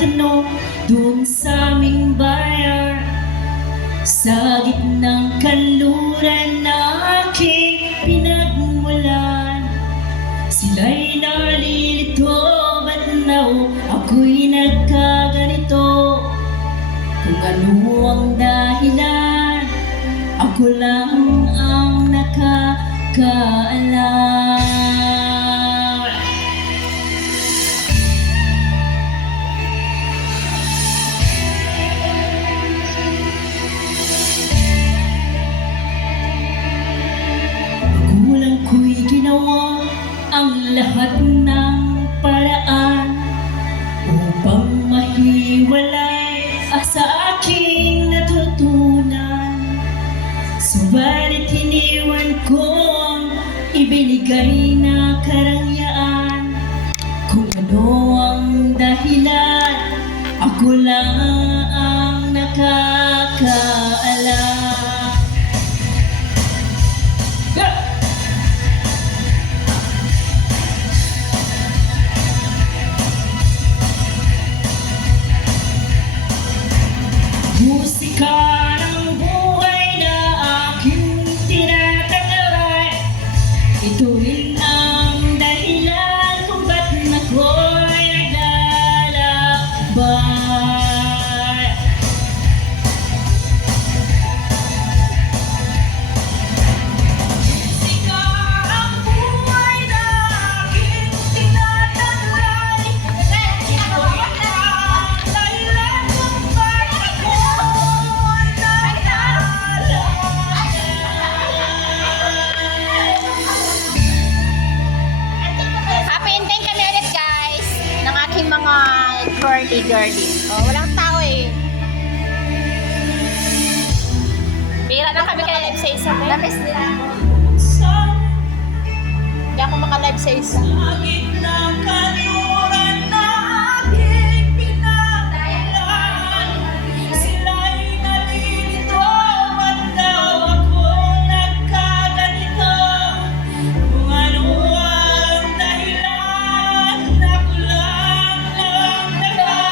nagtatanong dun sa aming bayan, sa gitnang kanluran na aking pinagmulan. Sila'y nalilito, ba't na ako'y nagkaganito? Kung ano ang dahilan, ako lang ang nakakaalam. Magulang ko'y ginawa ang lahat ng paraan upang mahiwalay sa aking natutunan. Subalit iniwan ko ang ibinigay na karangyaan. Kung ano ang dahilan, ako lang ang nakakaalam. Musika ng buhay na aking tinatanggay, ito rin ang dahilan kung ba't ako'y naglalakbay. Musika ang buhay na aking tinatanggay, ito rin ang dahilan kung ba't Happy ending kami ulit guys ng aking mga girly. Oh, walang tao eh. Bira lang kami kaya live sa isa. Namiss nila ako. Hindi ako maka-live sa isa. Sa gitnang kanluran na aking pinagmulan, sila'y nalilito, ba't daw ako nagkaganito? Kung ano ang dahilan, ako lang ang nakakaalam.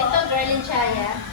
Ito, girl in Chaya.